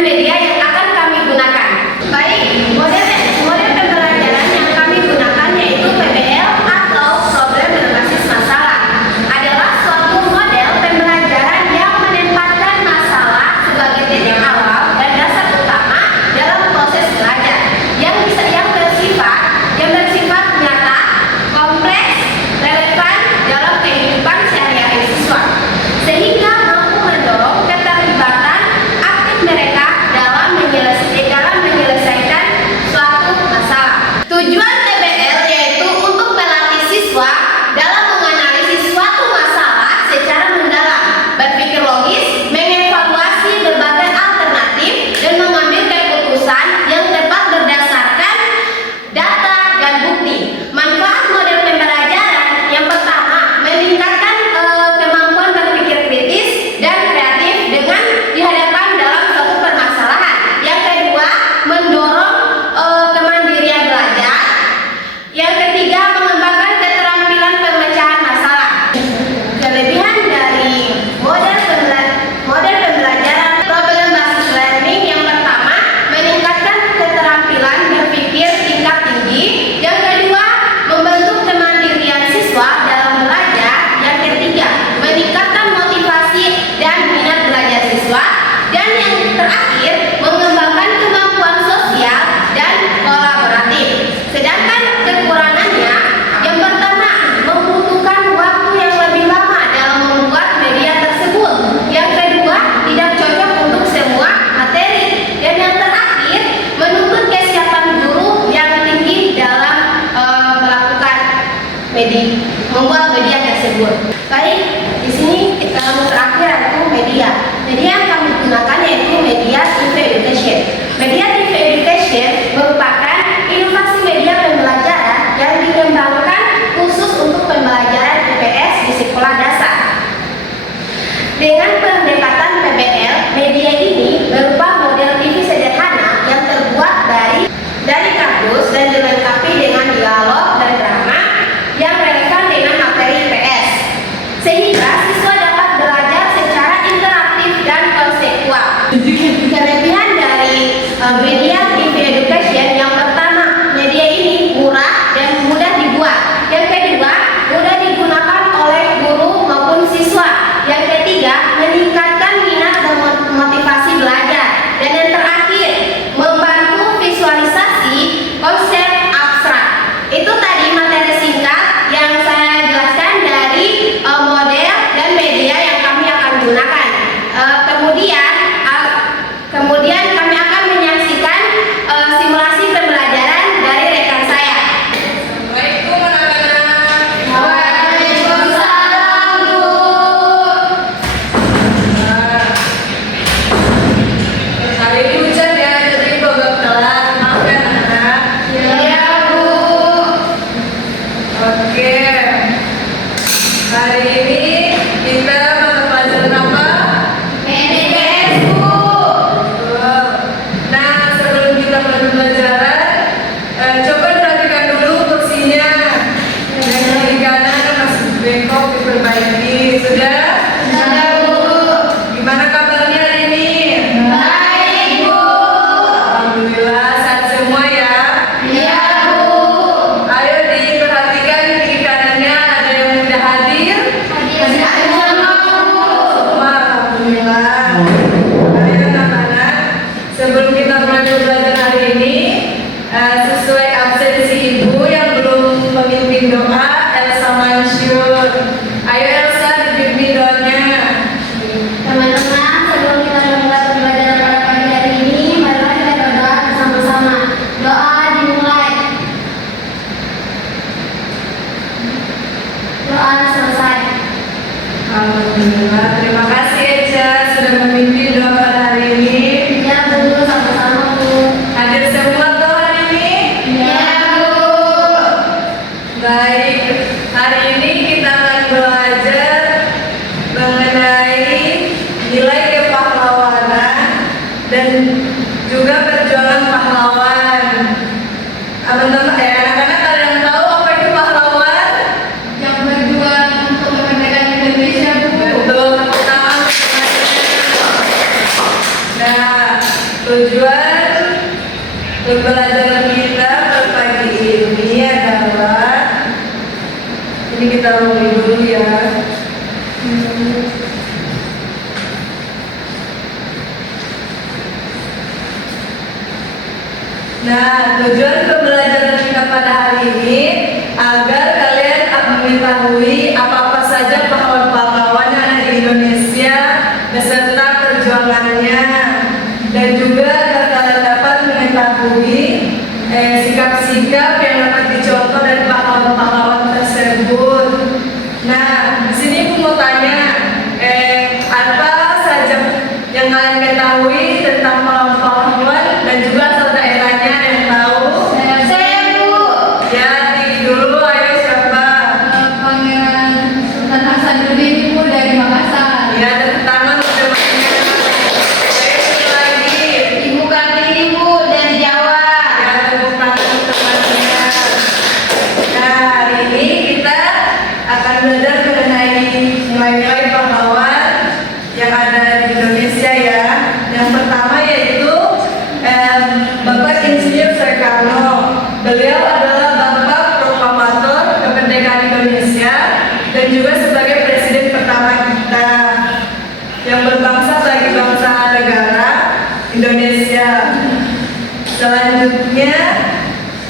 dan media yang akan kami gunakan. Baik, model pembelajaran yang kami gunakan yaitu PBL atau problem berbasis masalah adalah suatu model pembelajaran yang menempatkan masalah sebagai titik awal dan dasar utama dalam proses belajar yang bersifat nyata, kompleks, relevan dalam kehidupan sehari-hari siswa, sehingga mampu mendorong keterlibatan aktif mereka dalam menyelesaikan suatu masalah. Tujuan PBL yaitu untuk melatih siswa dalam menganalisis suatu masalah secara mendalam, berpikir logis, mengevaluasi berbagai alternatif, dan mengambil keputusan yang tepat berdasarkan data dan bukti. Manfaat model pembelajaran yang pertama, meningkatkan kemampuan berpikir kritis dan kreatif dengan dihadapkan dalam suatu permasalahan. Yang kedua, mendorong kemandirian belajar. Yang ketiga, mengembangkan keterampilan pemecahan masalah. Kelebihan dari model pembelajaran problem based learning yang pertama, meningkatkan keterampilan berpikir tingkat tinggi. Yang kedua, membentuk kemandirian siswa dalam belajar. Yang ketiga, meningkatkan motivasi dan minat belajar siswa. Dan yang terakhir, mengembangkan kemampuan sosial dan kolaboratif. Sedangkan kekurangannya, yang pertama, membutuhkan waktu yang lebih lama dalam membuat media tersebut. Yang kedua, tidak cocok untuk semua materi. Dan yang terakhir, menuntut kesiapan guru yang tinggi dalam membuat media tersebut. Baik, di sini yang terakhir yaitu media. Media yang kami gunakan yaitu media TV Education. Media TV Education merupakan inovasi media pembelajaran yang dikembangkan khusus untuk pembelajaran IPS di sekolah dasar. Dengan pendekatan PBL, media ini berupa model TV sederhana yang terbuat dari kardus dan dilengkapi dengan dialog dan drama yang relevan dengan materi IPS, sehingga siswa dapat belajar secara interaktif dan konsekuensi. Kelebihan dari media TV Education yang pertama, media ini murah dan mudah dibuat. Yang kedua, mudah digunakan oleh guru maupun siswa. Yang ketiga, meningkatkan minat dan motivasi belajar. Dan yang terakhir, membantu visualisasi konsep abstrak. Itu tadi materi singkat yang saya jelaskan dari model dan media yang kami akan gunakan. Kemudian kami akan menyaksikan simulasi pembelajaran dari rekan saya. Assalamualaikum anak-anak. Waalaikumsalam, Bu. Hari ini hujan ya, jadi babak telat. Maaf ya anak-anak. Iya, Bu. Oke. Hari ini kita mata pelajaran apa? PNBS, Bu. Betul. Nah, sebelum kita mulai pembelajaran, coba perhatikan dulu kursinya. Yang kiri kanan masih bengkok, diperbaiki. Sudah? Sudah, Bu. Gimana kabarnya hari ini? Baik, Bu. Alhamdulillah, sehat semua ya. Iya, Bu. Ayo diperhatikan kiri kanannya, ada yang sudah hadir? Hadir semua, Bu. Semua, alhamdulillah. Ayo anak-anak, sebelum kita mulai pembelajaran hari ini, sesuai absensi ibu yang belum memimpin doa, Elsa Mansyur. Ayo Elsa, dipimpin doanya. Teman-teman, sebelum kita memulai pembelajaran pada pagi hari ini, marilah kita berdoa bersama-sama. Doa dimulai. Doa selesai. Alhamdulillah, terima kasih Eja sudah memimpin doa pada hari ini. Ya, Bu, sama-sama, Bu. Hadir semua tuh hari ini? Ya, Bu. Baik, hari ini kita akan belajar mengenai nilai kepahlawanan dan juga perjuangan pahlawan. Teman-teman, anak-anak ada yang tahu apa itu pahlawan? Yang berjuang untuk kemerdekaan Indonesia, Bu. Betul, pertama. Nah, Tujuan pembelajaran kita pada pagi ini adalah, ini kita mulai dulu ya. Nah, tujuan pembelajaran kita pada hari ini agar kalian mengetahui apa-apa saja pahlawan-pahlawan yang ada di Indonesia beserta perjuangannya, dan juga agar kalian dapat mengetahui sikap-sikap yang dapat dicontoh dari pahlawan-pahlawan tersebut. Nah, di sini aku mau tanya, apa saja yang kalian ketahui tentang pahlawan-pahlawan dan juga asal daerahnya, ada yang tahu? Saya Bu. Ya, dulu ayo siapa? Pangeran Sultan Hasanuddin Bu dari Makassar. Ya, tepuk tangan untuk teman-teman. Ayo lagi. Ibu Kartini Bu dari Jawa. Ya, tepuk tangan untuk teman-teman. Nah, hari ini kita akan belajar mengenai nilai-nilai pahlawan yang ada di Indonesia ya. Yang pertama yaitu Bapak Insinyur Soekarno. Beliau adalah Bapak Proklamator Kemerdekaan Indonesia dan juga sebagai Presiden pertama kita yang berbangsa bagi bangsa negara Indonesia. Selanjutnya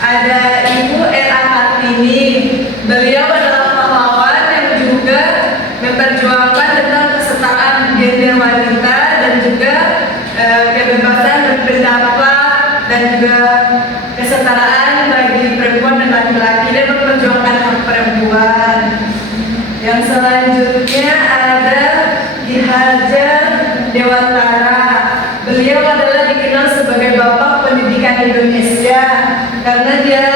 ada Ibu R.A. Kartini. Beliau adalah pahlawan yang juga memperjuangkan tentang kesetaraan gender wanita dan juga kebebasan berpendapat dan juga kesetaraan bagi perempuan dan laki-laki dan memperjuangkan hak perempuan. Yang selanjutnya ada Ki Hajar Dewantara. Beliau adalah dikenal sebagai Bapak Pendidikan Indonesia karena dia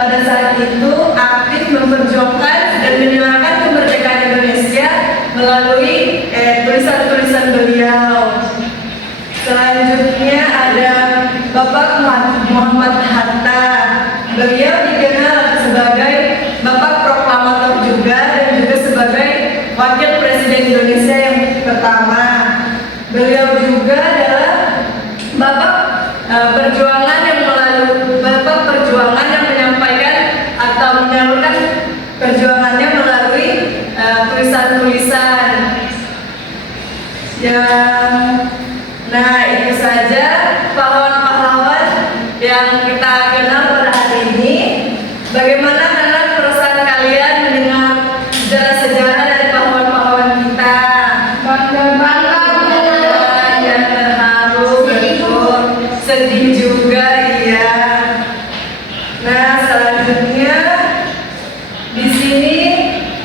pada saat itu aktif memperjuangkan dan menyuarakan kemerdekaan Indonesia melalui tulisan-tulisan beliau. Selanjutnya ada Bapak Muhammad Hatta. Beliau dikenal sebagai Bapak Proklamator juga dan juga sebagai Wakil Presiden Indonesia yang pertama. Beliau juga adalah Bapak perjuangan yang menyampaikan atau menyalurkan perjuangannya melalui tulisan-tulisan. Nah, itu saja pahlawan-pahlawan yang kita kenal pada hari ini. Bagaimana dengan perasaan kalian mendengar sejarah-sejarah dari pahlawan-pahlawan kita? Bangga Bu. Yang terharu, betul. Sedih juga, iya. Nah, selanjutnya di sini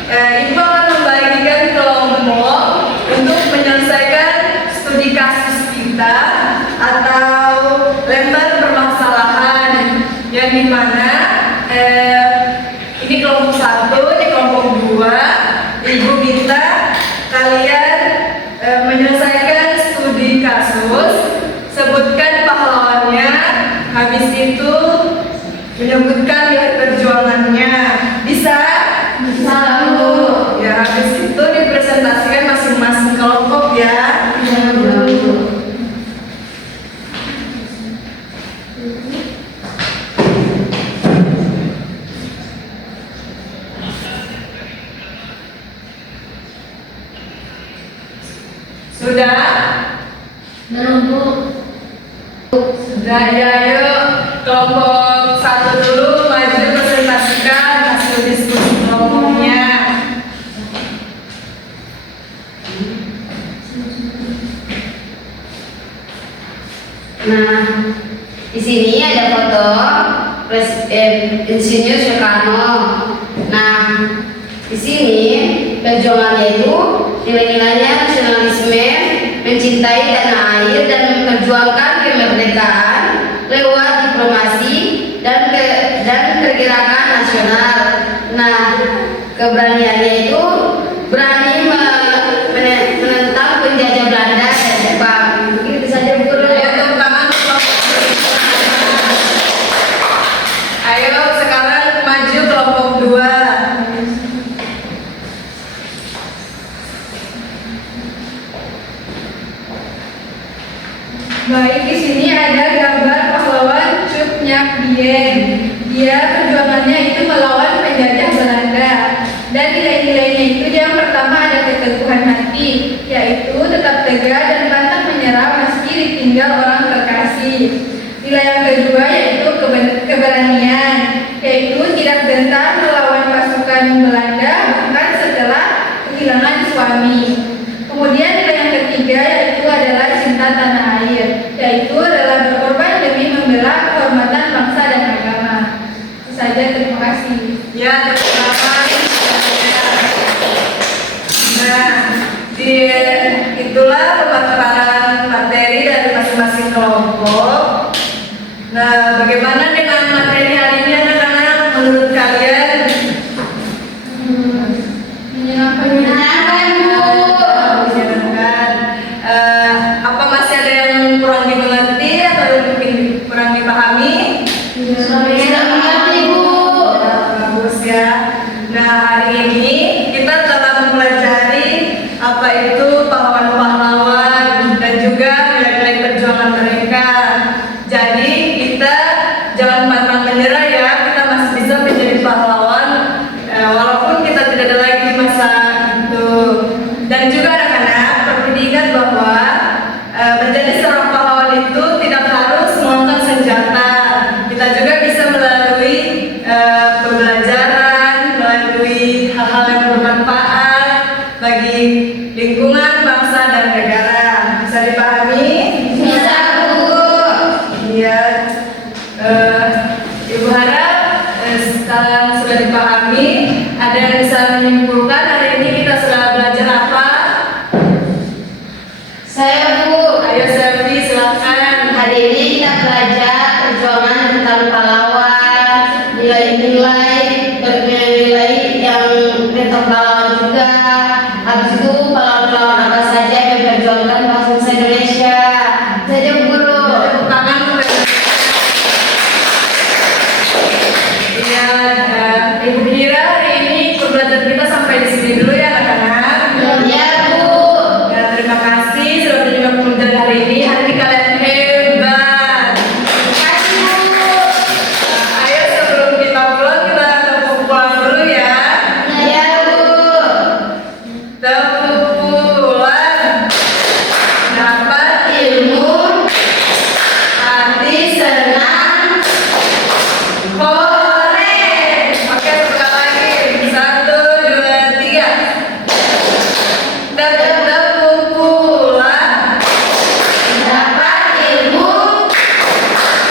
Ibu akan membagikan kelompok untuk menyelesaikan studi kasus kita atau lembar permasalahan, yang dimana ini kelompok 1, ini kelompok 2. Ibu minta kalian menyelesaikan studi kasus, sebutkan pahlawannya, habis itu menyebutkan nilai perjuangannya. Bisa? Bisa Bu. Ya, habis itu dipresentasikan masing-masing kelompok ya. Sudah? Belum Bu. Sudah ya, yuk kelompok 1 dulu maju presentasikan hasil diskusi kelompoknya. Nah, di sini ada foto Insinyur Soekarno. Nah, di sini perjuangannya itu nilai-nilainya nasionalisme, mencintai tanah air dan memperjuangkan kemerdekaan lewat diplomasi dan pergerakan nasional. Nah, keberaniannya itu berani menentang penjajah Belanda dan Jepang. Begitu saja Bu. Ayo tepuk tangan. Ayo sekarang maju kelompok 2. Baik, di sini ada gambar pahlawan Cut Nyak Dien. Dia perjuangannya itu melawan penjajah Belanda. Dan nilai-nilainya itu yang pertama ada keteguhan hati, yaitu tetap tegar dan pantang menyerah meski ditinggal orang terkasih. Nilai yang kedua yaitu keberanian, yaitu tidak gentar melawan pasukan Belanda bahkan setelah kehilangan suami. Kemudian nilai yang ketiga yaitu adalah cinta tanah air, yaitu rela berkorban demi membela kehormatan bangsa dan agama. Itu saja, terima kasih. Ya, terutama nah, itulah pemaparan materi dari masing-masing kelompok. Nah, bagaimana dengan materi hari ini anak-anak menurut kalian? Menyenangkan. Menyenangkan. Apa masih ada yang kurang dimengerti atau mungkin kurang dipahami? Sudah mengerti, Bu. Bagus ya. Nah, hari ini kita telah mempelajari apa itu pahlawan-pahlawan dan juga nilai-nilai perjuangan mereka. Jadi kita jangan pantang menyerah ya, kita masih bisa menjadi pahlawan walaupun kita tidak ada lagi di masa itu. Dan juga anak-anak perlu diingat bahwa menjadi seorang pahlawan itu tidak harus mengangkat senjata. Kita juga bisa melalui pembelajaran, melalui hal-hal yang bermanfaat bagi lingkungan, bangsa, dan negara. Bisa dipahami? Bisa, Bu. Iya. Ibu harap sekarang sudah dipahami. Ada yang bisa menyimpulkan hari ini kita sudah belajar apa? Saya, Bu. Ayo Selvi, silakan. Hari ini kita belajar perjuangan tentang pahlawan, nilai-nilai yang tentang pahlawan juga. Habis itu pahlawan-pahlawan apa saja yang memperjuangkan bangsa Indonesia. Jadi guru. Tepuk tangan untuk Iya, Ibu kira hari ini pembelajaran kita sampai di sini dulu ya anak-anak. Ya, Bu. Ya, terima kasih sudah menyimak pembelajaran hari ini. Hari ini kalian hebat. Kasih, Bu. Ayo sebelum kita pulang kita tepuk pulang dulu ya. Ya, Bu. Tepuk pulang. Dapat Ilmu, hati senang. Hore. Oke, sekali lagi. 1, 2, 3. Tepuk pulang. dapat ilmu,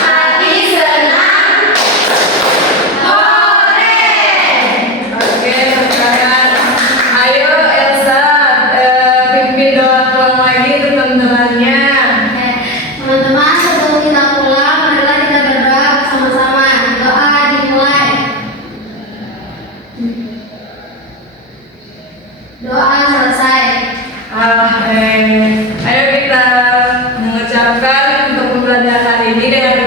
hati senang. Hore! Oke, sekarang ayo Elsa pimpin doa pulang lagi untuk teman-temannya. Teman-teman, sebelum kita pulang, marilah kita berdoa bersama-sama. Doa dimulai. Doa selesai. Ayo kita mengucapkan untuk pembelajaran hari ini dengan